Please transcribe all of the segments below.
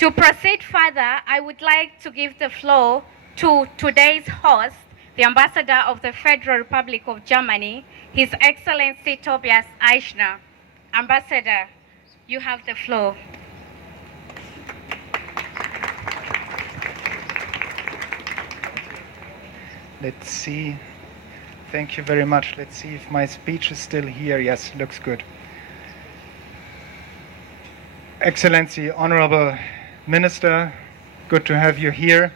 To proceed further, I would like to give the floor to today's host, the Ambassador of the Federal Republic of Germany, His Excellency Tobias Eichner. Ambassador, you have the floor. Let's see. Thank you very much. Let's see if my speech is still here. Yes, looks good. Excellency, Honorable Minister, good to have you here.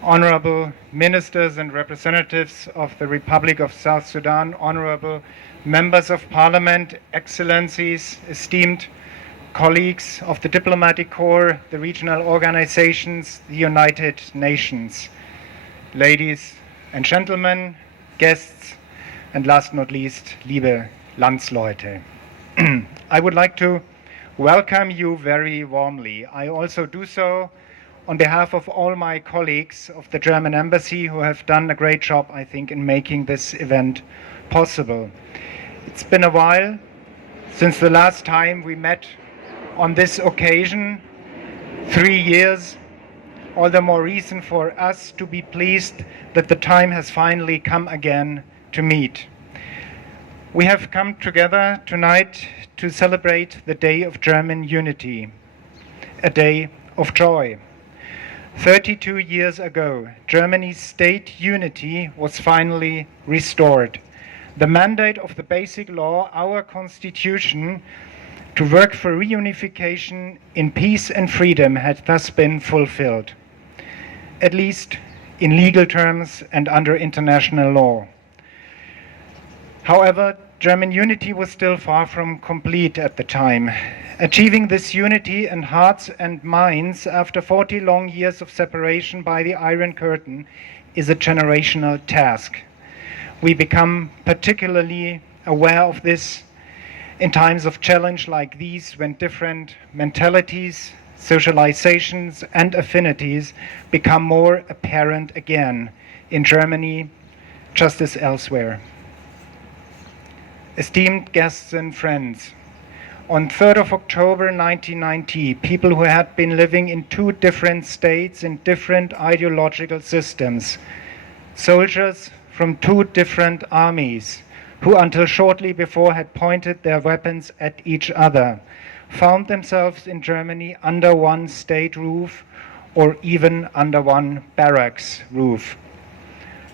Honorable Ministers and representatives of the Republic of South Sudan, honorable members of Parliament, Excellencies, esteemed colleagues of the Diplomatic Corps, the regional organizations, the United Nations, ladies and gentlemen, guests, and last not least, liebe Landsleute. I would like to welcome you very warmly. I also do so on behalf of all my colleagues of the German Embassy who have done a great job, I think, in making this event possible. It's been a while since the last time we met on this occasion, 3 years. All the more reason for us to be pleased that the time has finally come again to meet. We have come together tonight to celebrate the Day of German Unity, a day of joy. 32 years ago, Germany's state unity was finally restored. The mandate of the Basic Law, our Constitution, to work for reunification in peace and freedom had thus been fulfilled, at least in legal terms and under international law. However, German unity was still far from complete at the time. Achieving this unity in hearts and minds after 40 long years of separation by the Iron Curtain is a generational task. We become particularly aware of this in times of challenge like these, when different mentalities, socializations, and affinities become more apparent again in Germany, just as elsewhere. Esteemed guests and friends, on 3rd of October 1990, people who had been living in two different states in different ideological systems, soldiers from two different armies, who until shortly before had pointed their weapons at each other, found themselves in Germany under one state roof or even under one barracks roof.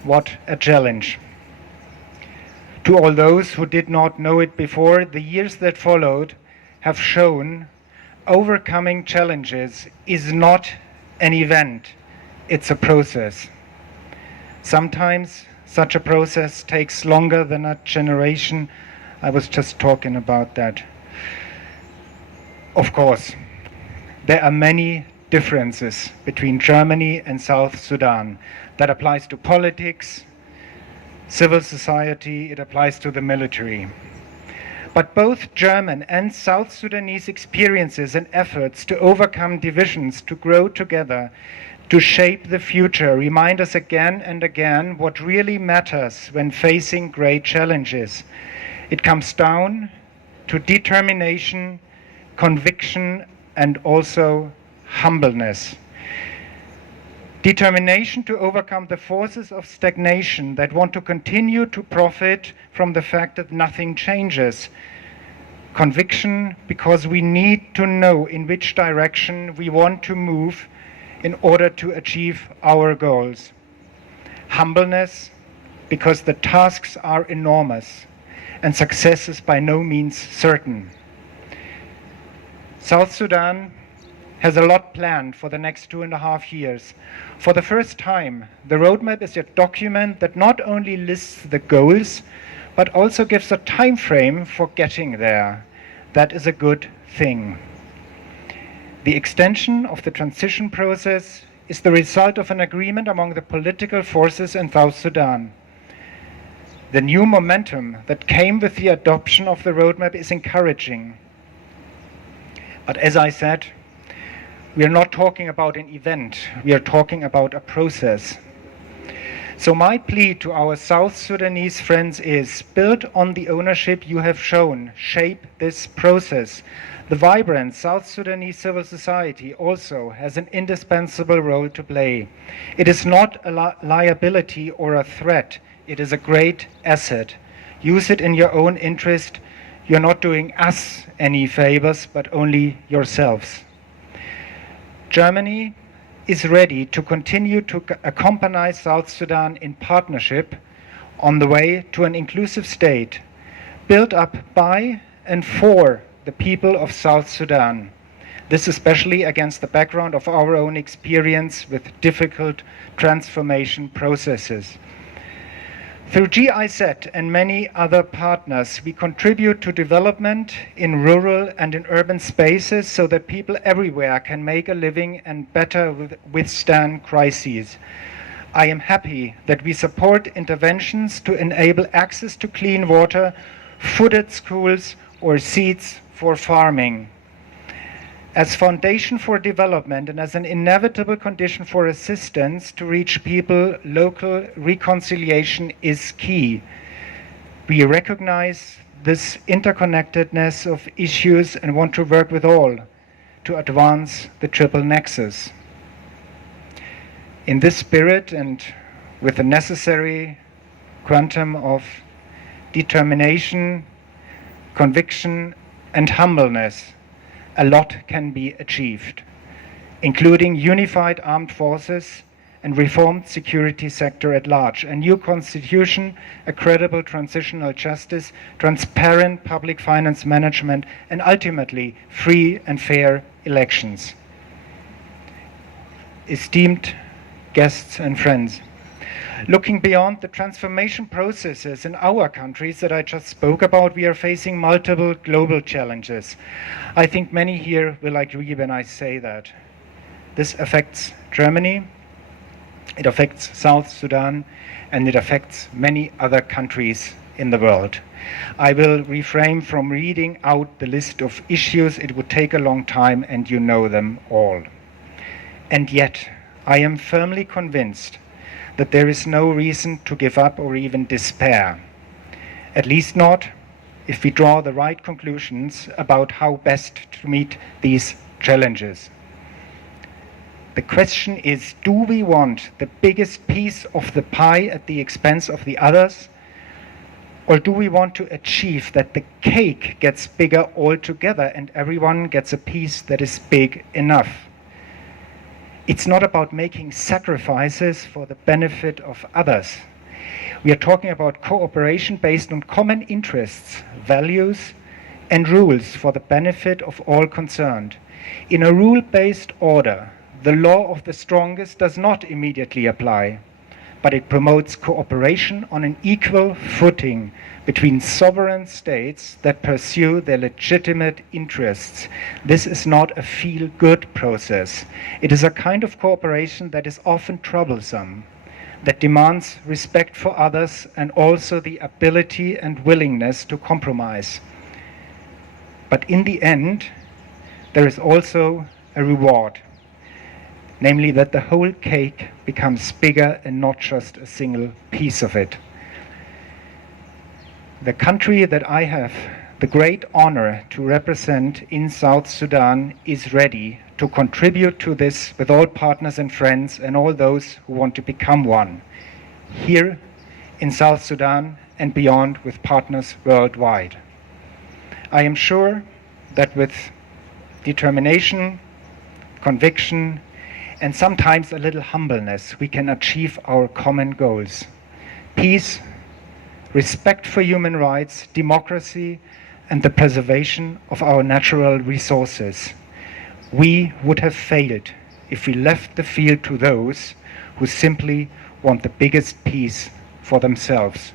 What a challenge. To all those who did not know it before, the years that followed have shown overcoming challenges is not an event, it's a process. Sometimes such a process takes longer than a generation. I was just talking about that. Of course, there are many differences between Germany and South Sudan. That applies to politics, civil society, it applies to the military. But both German and South Sudanese experiences and efforts to overcome divisions, to grow together, to shape the future, remind us again and again what really matters when facing great challenges. It comes down to determination, conviction, and also humbleness. Determination to overcome the forces of stagnation that want to continue to profit from the fact that nothing changes. Conviction because we need to know in which direction we want to move in order to achieve our goals. Humbleness because the tasks are enormous and success is by no means certain. South Sudan has a lot planned for the next 2.5 years. For the first time, the roadmap is a document that not only lists the goals, but also gives a time frame for getting there. That is a good thing. The extension of the transition process is the result of an agreement among the political forces in South Sudan. The new momentum that came with the adoption of the roadmap is encouraging. But as I said, we are not talking about an event, we are talking about a process. So my plea to our South Sudanese friends is, build on the ownership you have shown, shape this process. The vibrant South Sudanese civil society also has an indispensable role to play. It is not a liability or a threat, it is a great asset. Use it in your own interest. You're not doing us any favors, but only yourselves. Germany is ready to continue to accompany South Sudan in partnership on the way to an inclusive state, built up by and for the people of South Sudan. This especially against the background of our own experience with difficult transformation processes. Through GIZ and many other partners, we contribute to development in rural and in urban spaces so that people everywhere can make a living and better withstand crises. I am happy that we support interventions to enable access to clean water, food at schools, or seeds for farming. As foundation for development and as an inevitable condition for assistance to reach people, local reconciliation is key. We recognize this interconnectedness of issues and want to work with all to advance the triple nexus. In this spirit and with the necessary quantum of determination, conviction, and humbleness, a lot can be achieved, including unified armed forces and reformed security sector at large, a new constitution, a credible transitional justice, transparent public finance management, and ultimately free and fair elections. Esteemed guests and friends, looking beyond the transformation processes in our countries that I just spoke about, we are facing multiple global challenges. I think many here will agree when I say that. This affects Germany, it affects South Sudan, and it affects many other countries in the world. I will refrain from reading out the list of issues. It would take a long time, and you know them all. And yet, I am firmly convinced that there is no reason to give up or even despair. At least not if we draw the right conclusions about how best to meet these challenges. The question is, do we want the biggest piece of the pie at the expense of the others? Or do we want to achieve that the cake gets bigger altogether and everyone gets a piece that is big enough? It's not about making sacrifices for the benefit of others. We are talking about cooperation based on common interests, values, and rules for the benefit of all concerned. In a rule-based order, the law of the strongest does not immediately apply, but it promotes cooperation on an equal footing between sovereign states that pursue their legitimate interests. This is not a feel-good process. It is a kind of cooperation that is often troublesome, that demands respect for others and also the ability and willingness to compromise. But in the end, there is also a reward, namely that the whole cake becomes bigger and not just a single piece of it. The country that I have the great honor to represent in South Sudan is ready to contribute to this with all partners and friends and all those who want to become one, here in South Sudan and beyond with partners worldwide. I am sure that with determination, conviction, and sometimes a little humbleness, we can achieve our common goals. Peace, respect for human rights, democracy, and the preservation of our natural resources. We would have failed if we left the field to those who simply want the biggest piece for themselves.